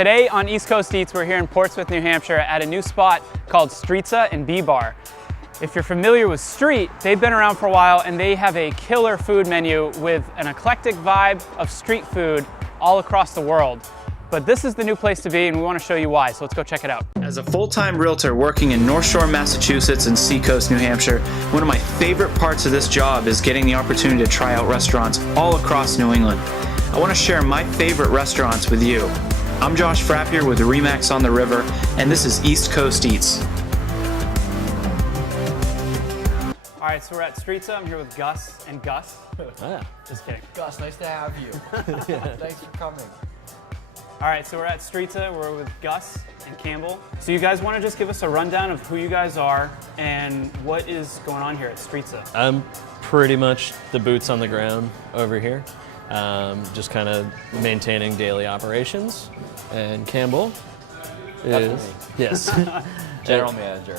Today on East Coast Eats, we're here in Portsmouth, New Hampshire at a new spot called Streetza and b.BaR. If you're familiar with Street, they've been around for a while and they have a killer food menu with an eclectic vibe of street food all across the world. But this is the new place to be and we want to show you why, so let's go check it out. As a full-time realtor working in North Shore, Massachusetts and Seacoast, New Hampshire, one of my favorite parts of this job is getting the opportunity to try out restaurants all across New England. I want to share my favorite restaurants with you. I'm Josh Frappier with Remax on the River, and this is East Coast Eats. All right, so we're at Streetza. I'm here with Gus and Gus. Oh, yeah. Just kidding. Gus, nice to have you. Thanks for coming. All right, so we're at Streetza. We're with Gus and Campbell. So you guys want to just give us a rundown of who you guys are and what is going on here at Streetza? I'm pretty much the boots on the ground over here. Just kind of maintaining daily operations. And Campbell is, yes, General manager.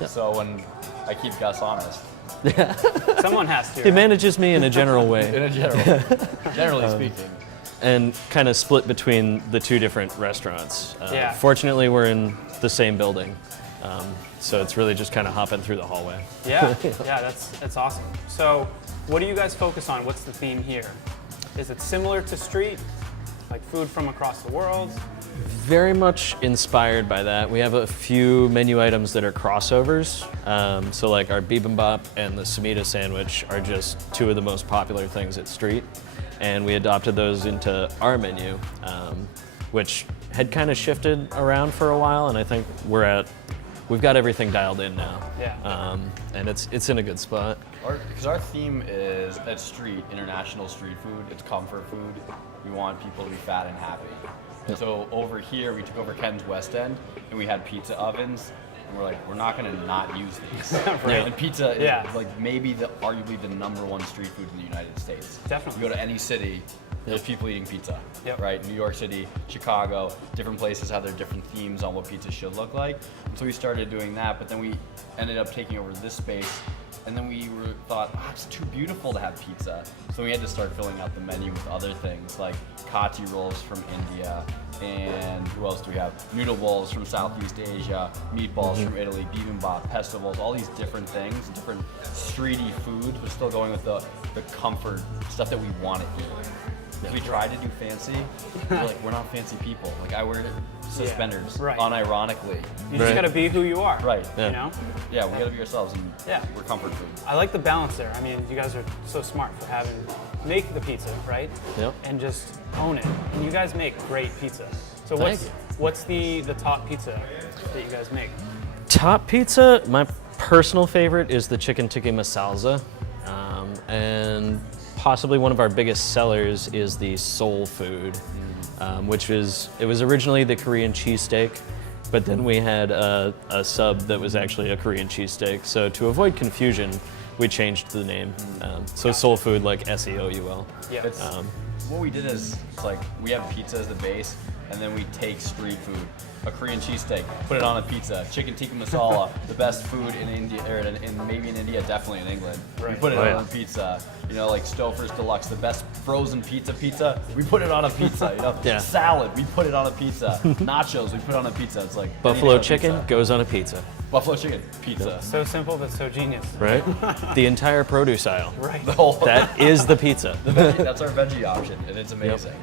Yeah. So when I keep Gus honest. Someone has to. He manages me in a general way. In a generally speaking. And kind of split between the two different restaurants. Yeah. Fortunately, we're in the same building. So it's really just kind of hopping through the hallway. Yeah, yeah, that's awesome. So what do you guys focus on? What's the theme here? Is it similar to Street? Like food from across the world? Very much inspired by that. We have a few menu items that are crossovers. So like our b.BaR and the Samita sandwich are just two of the most popular things at Street. And we adopted those into our menu, which had kind of shifted around for a while, and I think we've got everything dialed in now. Yeah. And it's in a good spot. Because our theme is at Street, international street food. It's comfort food. We want people to be fat and happy. Yep. So over here, we took over Ken's West End, and we had pizza ovens. And we're like, we're not going to not use these. Right. And pizza is like maybe arguably the #1 street food in the United States. Definitely. You go to any city, there's people eating pizza, Yep. right? New York City, Chicago, different places have their different themes on what pizza should look like. And so we started doing that, but then we ended up taking over this space, and then we thought, it's too beautiful to have pizza. So we had to start filling out the menu with other things like kati rolls from India, and who else do we have? Noodle bowls from Southeast Asia, meatballs from Italy, bibimbap, pesto bowls, all these different things, different streety foods, but still going with the comfort stuff that we want to eat. If we tried to do fancy, we're not fancy people. Like I wear suspenders, right. Unironically. You just gotta be who you are. Right. You know? Yeah, we gotta be ourselves, and we're comfort food. I like the balance there. I mean, you guys are so smart for make the pizza, right? Yep. And just own it. And you guys make great pizza. So what's the top pizza that you guys make? Top pizza, my personal favorite is the chicken tikka masala, and possibly one of our biggest sellers is the soul food, which was originally the Korean cheesesteak, but then we had a sub that was actually a Korean cheesesteak. So to avoid confusion, we changed the name. So soul food, like SEOUL. Yeah. What we did is we have pizza as the base, and then we take street food. A Korean cheesesteak, put it on a pizza. Chicken tikka masala, the best food in India, or maybe in India, definitely in England. Right. We put it on a pizza. You know, like Stouffer's Deluxe, the best frozen pizza. We put it on a pizza. You know, Yeah. Salad, we put it on a pizza. Nachos, we put it on a pizza. It's like Buffalo anything on chicken pizza. goes on a pizza. Buffalo chicken, pizza. So simple, but so genius. Right? The entire produce aisle. Right. The whole That is the pizza. that's our veggie option, and it's amazing.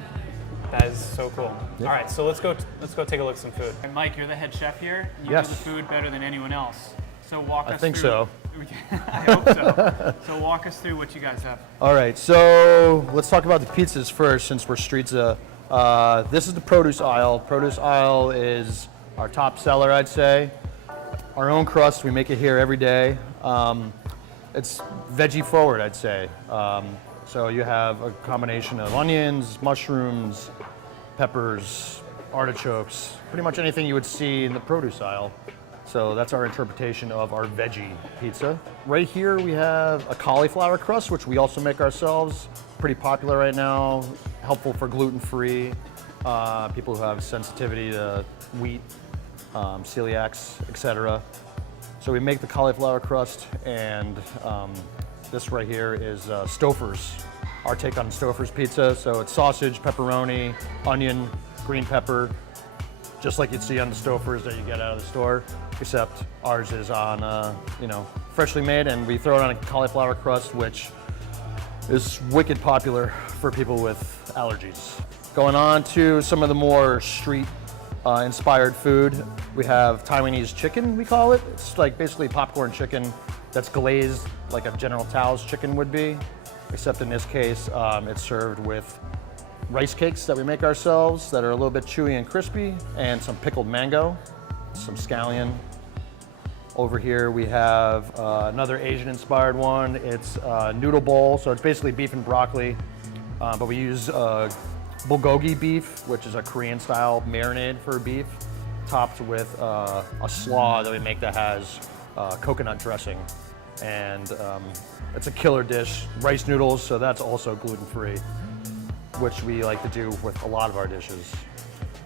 That is so cool. All right, so let's go take a look at some food. And Mike, you're the head chef here. You Yes. do the food better than anyone else. So walk us through. I think so. I hope so. So walk us through what you guys have. All right, so let's talk about the pizzas first since we're Streetza. This is the produce aisle. Produce aisle is our top seller, I'd say. Our own crust, we make it here every day. It's veggie forward, I'd say. So you have a combination of onions, mushrooms, peppers, artichokes, pretty much anything you would see in the produce aisle. So that's our interpretation of our veggie pizza. Right here we have a cauliflower crust, which we also make ourselves. Pretty popular right now, helpful for gluten-free, people who have sensitivity to wheat, celiacs, etc. So we make the cauliflower crust, and this right here is Stouffer's, our take on Stouffer's pizza. So it's sausage, pepperoni, onion, green pepper, just like you'd see on the Stofers that you get out of the store, except ours is on, freshly made, and we throw it on a cauliflower crust, which is wicked popular for people with allergies. Going on to some of the more street inspired food, we have Taiwanese chicken, we call it. It's like basically popcorn chicken that's glazed like a General Tao's chicken would be, except in this case, it's served with rice cakes that we make ourselves that are a little bit chewy and crispy, and some pickled mango, some scallion. Over here we have another Asian-inspired one. It's noodle bowl, so it's basically beef and broccoli, but we use bulgogi beef, which is a Korean-style marinade for beef, topped with a slaw that we make that has coconut dressing. And it's a killer dish. Rice noodles, so that's also gluten-free, which we like to do with a lot of our dishes.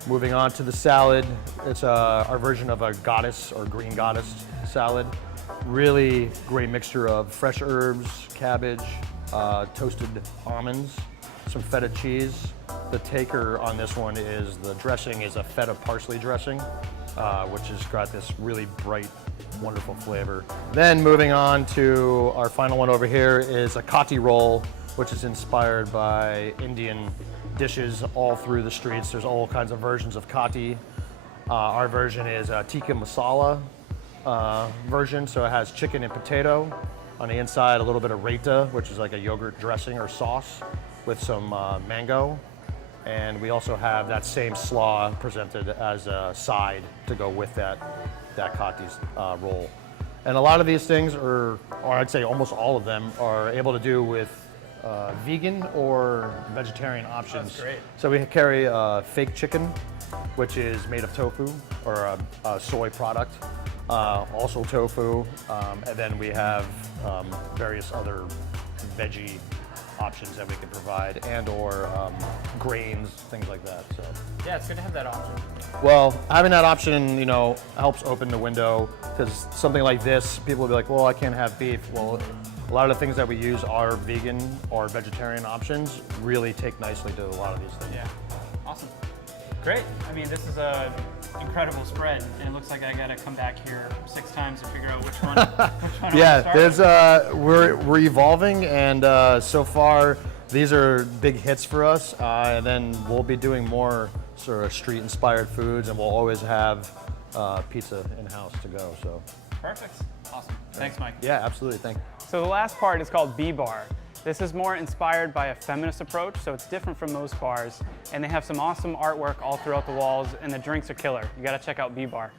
Moving on to the salad, it's our version of a goddess or green goddess salad. Really great mixture of fresh herbs, cabbage, toasted almonds, some feta cheese. The taker on this one is the dressing is a feta parsley dressing, which has got this really bright, wonderful flavor. Then moving on to our final one over here is a kati roll, which is inspired by Indian dishes all through the streets. There's all kinds of versions of kati. Our version is a tikka masala version, so it has chicken and potato. On the inside, a little bit of raita, which is like a yogurt dressing or sauce with some mango. And we also have that same slaw presented as a side to go with that kati's roll. And a lot of these things or I'd say almost all of them, are able to do with vegan or vegetarian options. That's great. So we carry fake chicken, which is made of tofu or a soy product, also tofu, and then we have various other veggie options that we can provide, and or grains, things like that. So Yeah, it's good to have that option. well, having that option, helps open the window, because something like this, people will be like, well, I can't have beef. Well, a lot of the things that we use are vegan or vegetarian options, really take nicely to a lot of these things. Yeah, awesome. Great. I mean, this is a incredible spread, and it looks like I gotta come back here 6 times to figure out which one I Yeah, wanna start with. we're evolving, and so far these are big hits for us. And then we'll be doing more sort of street-inspired foods, and we'll always have pizza in house to go. So Perfect. Awesome. Thanks, Mike. yeah, absolutely. Thank you. So the last part is called b.BaR. This is more inspired by a feminist approach, so it's different from most bars, and they have some awesome artwork all throughout the walls, and the drinks are killer. You gotta check out b.BaR.